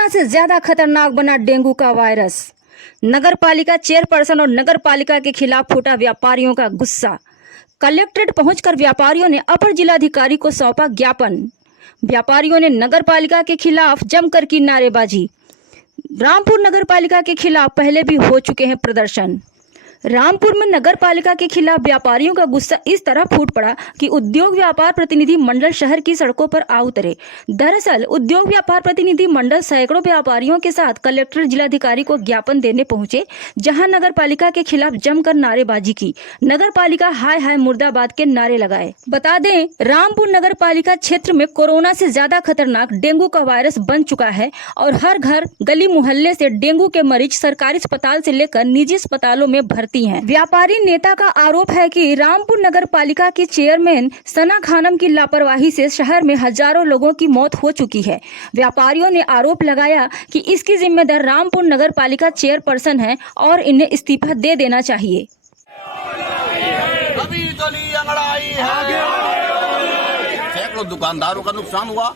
Corona से ज्यादा खतरनाक बना डेंगू का वायरस। नगर पालिका चेयरपर्सन और नगर पालिका के खिलाफ फूटा व्यापारियों का गुस्सा। कलेक्ट्रेट पहुंचकर व्यापारियों ने अपर जिलाधिकारी को सौंपा ज्ञापन। व्यापारियों ने नगर पालिका के खिलाफ जमकर की नारेबाजी। रामपुर नगर पालिका के खिलाफ पहले भी हो चुके हैं प्रदर्शन। रामपुर में नगर पालिका के खिलाफ व्यापारियों का गुस्सा इस तरह फूट पड़ा कि उद्योग व्यापार प्रतिनिधि मंडल शहर की सड़कों पर आ उतरे। दरअसल उद्योग व्यापार प्रतिनिधि मंडल सैकड़ों व्यापारियों के साथ कलेक्टर जिलाधिकारी को ज्ञापन देने पहुंचे, जहां नगर पालिका के खिलाफ जमकर नारेबाजी की। नगर पालिका हाय हाय मुर्दाबाद के नारे लगाए। बता दें, रामपुर नगर पालिका क्षेत्र में कोरोना से ज्यादा खतरनाक डेंगू का वायरस बन चुका है और हर घर गली मोहल्ले से डेंगू के मरीज सरकारी अस्पताल से लेकर निजी अस्पतालों में भर्ती हैं। व्यापारी नेता का आरोप है कि रामपुर नगर पालिका की चेयरमैन सना खानम की लापरवाही से शहर में हजारों लोगों की मौत हो चुकी है। व्यापारियों ने आरोप लगाया कि इसकी जिम्मेदार रामपुर नगर पालिका चेयरपर्सन है और इन्हें इस्तीफा दे देना चाहिए। सैकड़ों दुकानदारों का नुकसान हुआ,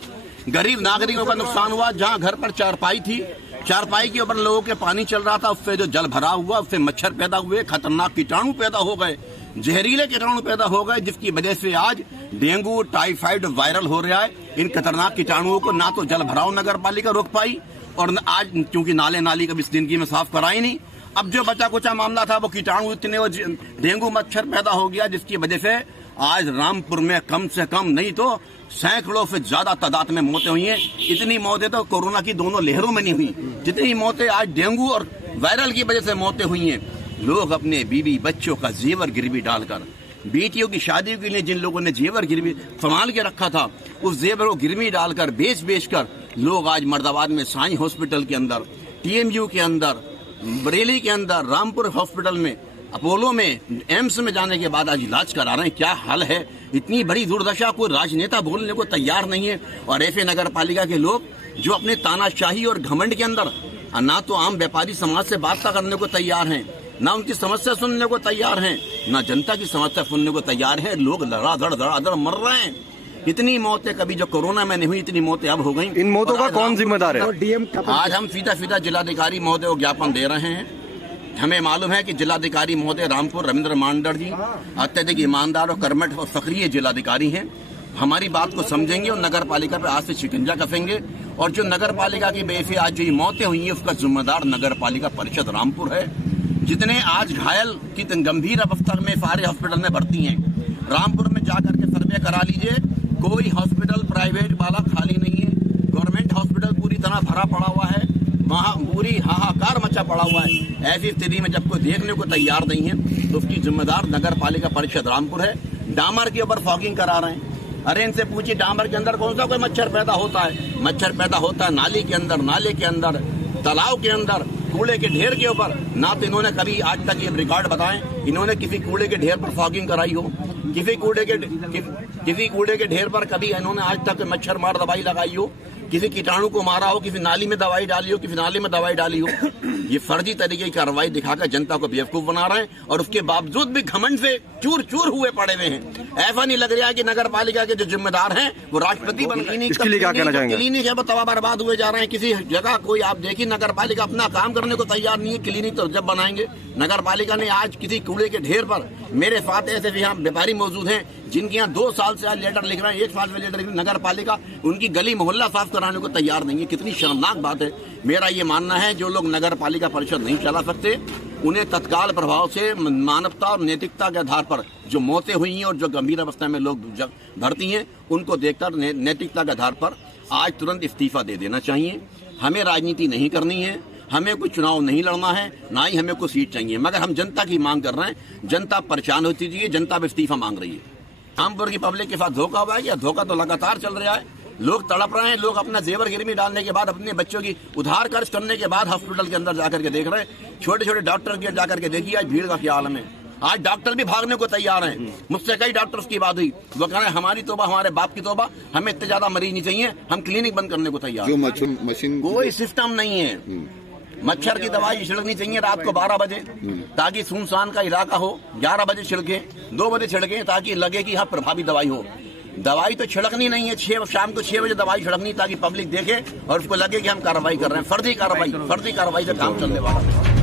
गरीब नागरिकों का नुकसान हुआ। जहां घर पर चारपाई थी, चारपाई के ऊपर लोगों के पानी चल रहा था, उससे जो जल भरा हुआ, उससे मच्छर पैदा हुए, खतरनाक कीटाणु पैदा हो गए, जहरीले कीटाणु पैदा हो गए, जिसकी वजह से आज डेंगू टाइफाइड वायरल हो रहा है। इन खतरनाक कीटाणुओं को ना तो जल भराव नगर पालिका रोक पाई और आज क्योंकि नाले नाली कभी जिंदगी में साफ कराई नहीं। अब जो बचा कुचा मामला था वो कीटाणु इतने वो डेंगू मच्छर पैदा हो गया, जिसकी वजह से आज रामपुर में कम से कम नहीं तो सैकड़ों से ज्यादा तादाद में मौतें हुई हैं। इतनी मौतें तो कोरोना की दोनों लहरों में नहीं हुई जितनी मौतें आज डेंगू और वायरल की वजह से मौतें हुई हैं। लोग अपने बीवी बच्चों का जेवर गिरवी डालकर, बेटियों की शादी के लिए जिन लोगों ने जेवर गिरवी संभाल के रखा था, उस जेवर को गिरवी डालकर बेच कर लोग आज मर्दाबाद में साई हॉस्पिटल के अंदर, TMU के अंदर, बरेली के अंदर, रामपुर हॉस्पिटल में, अपोलो में, एम्स में जाने के बाद आज इलाज करा रहे हैं। क्या हाल है, इतनी बड़ी दुर्दशा, कोई राजनेता बोलने को तैयार नहीं है। और ऐसे नगर पालिका के लोग जो अपने तानाशाही और घमंड के अंदर ना तो आम व्यापारी समाज से बात करने को तैयार हैं, ना उनकी समस्या सुनने को तैयार हैं, ना जनता की समस्या सुनने को तैयार है। लोग धड़ाधड़ मर रहे हैं। इतनी मौतें कभी जो कोरोना में नहीं हुई, इतनी मौतें अब हो गई। इन मौतों का कौन जिम्मेदार है? आज हम सीधा जिलाधिकारी महोदय को ज्ञापन दे रहे हैं। हमें मालूम है कि जिलाधिकारी महोदय रामपुर रविंद्र मांडर जी अत्यधिक ईमानदार और कर्मठ और सक्रिय जिलाधिकारी हैं। हमारी बात को समझेंगे और नगर पालिका पर आज से शिकंजा कसेंगे। और जो नगर पालिका की वजह से आज जो मौतें हुई हैं, उसका जिम्मेदार नगर पालिका परिषद रामपुर है। जितने आज घायल की गंभीर अवस्था में सारे हॉस्पिटल में भर्ती हैं, रामपुर में जाकर के सर्वे करा लीजिए, कोई हॉस्पिटल प्राइवेट वाला खाली नहीं है। गवर्नमेंट हॉस्पिटल पूरी तरह भरा पड़ा हुआ है, वहाँ पूरी हाहाकार मचा पड़ा हुआ है। ऐसी स्थिति में जब कोई देखने को तैयार नहीं है तो उसकी जिम्मेदार नगर पालिका परिषद रामपुर है। डामर के ऊपर फॉगिंग करा रहे हैं। अरे इनसे पूछिए, डामर के अंदर कौन सा कोई मच्छर पैदा होता है? मच्छर पैदा होता है नाली के अंदर, नाले के अंदर, तालाब के अंदर, कूड़े के ढेर के ऊपर। ना तो इन्होंने कभी आज तक ये रिकॉर्ड बताएं इन्होंने किसी कूड़े के ढेर पर फॉगिंग कराई हो, किसी कूड़े के ढेर पर कभी इन्होंने आज तक मच्छर मार दवाई लगाई हो, किसी कीटाणु को मारा हो, किसी नाली में दवाई डाली हो, किसी नाले में दवाई डाली हो। ये फर्जी तरीके की कार्रवाई दिखाकर जनता को बेवकूफ बना रहे हैं और उसके बावजूद भी घमंड से चूर चूर हुए पड़े हुए हैं। ऐसा नहीं लग रहा है कि नगर पालिका के जो जिम्मेदार हैं वो राष्ट्रपति बन गए। इसके लिए क्या कहना चाहेंगे? क्लिनिक है वो तबाह बर्बाद हुए जा रहे हैं। किसी जगह कोई आप देखिए नगर पालिका अपना काम करने को तैयार नहीं है। क्लिनिक तो जब बनाएंगे, नगर पालिका ने आज किसी कूड़े के ढेर पर, मेरे साथ ऐसे भी यहाँ व्यापारी मौजूद हैं जिनके यहाँ 2 साल से आज लेटर लिख रहे हैं, 1 साल से लेटर लिख रहे हैं, नगर पालिका उनकी गली मोहल्ला साफ कराने को तैयार नहीं है। कितनी शर्मनाक बात है। मेरा ये मानना है जो लोग नगर पालिका परिषद नहीं चला सकते, उन्हें तत्काल प्रभाव से मानवता और नैतिकता के आधार पर जो मौतें हुई हैं और जो गंभीर अवस्था में लोग भर्ती हैं, उनको देखकर नैतिकता के आधार पर आज तुरंत इस्तीफा दे देना चाहिए। हमें राजनीति नहीं करनी है, हमें कोई चुनाव नहीं लड़ना है, ना ही हमें कोई सीट चाहिए, मगर हम जनता की मांग कर रहे हैं। जनता परेशान होती है, जनता भी इस्तीफा मांग रही है। रामपुर की पब्लिक के साथ धोखा हुआ है, या धोखा तो लगातार चल रहा है। लोग तड़प रहे हैं, लोग अपना जेवर गिरवी डालने के बाद, अपने बच्चों की उधार खर्च करने के बाद हॉस्पिटल के अंदर जाकर के देख रहे हैं। छोटे छोटे डॉक्टर के जाकर के देखिए आज भीड़ का क्या हाल है। आज डॉक्टर भी भागने को तैयार हैं। मुझसे कई डॉक्टर्स की बात हुई, वो कह रहे हैं हमारी तोबा, हमारे बाप की तोबा, हमें इतने ज्यादा मरीज नहीं चाहिए, हम क्लिनिक बंद करने को तैयार। जो मशीन कोई सिस्टम नहीं है। मच्छर की दवाई छिड़कनी चाहिए रात को 12 बजे, ताकि सुनसान का इलाका हो। 11 बजे छिड़के, 2 बजे छिड़के, ताकि लगे कि हाँ प्रभावी दवाई हो। दवाई तो छिड़कनी नहीं है, शाम को 6 बजे दवाई छिड़कनी ताकि पब्लिक देखे और उसको लगे कि हम कार्रवाई कर रहे हैं। फर्जी कार्रवाई से काम चलने वाला है।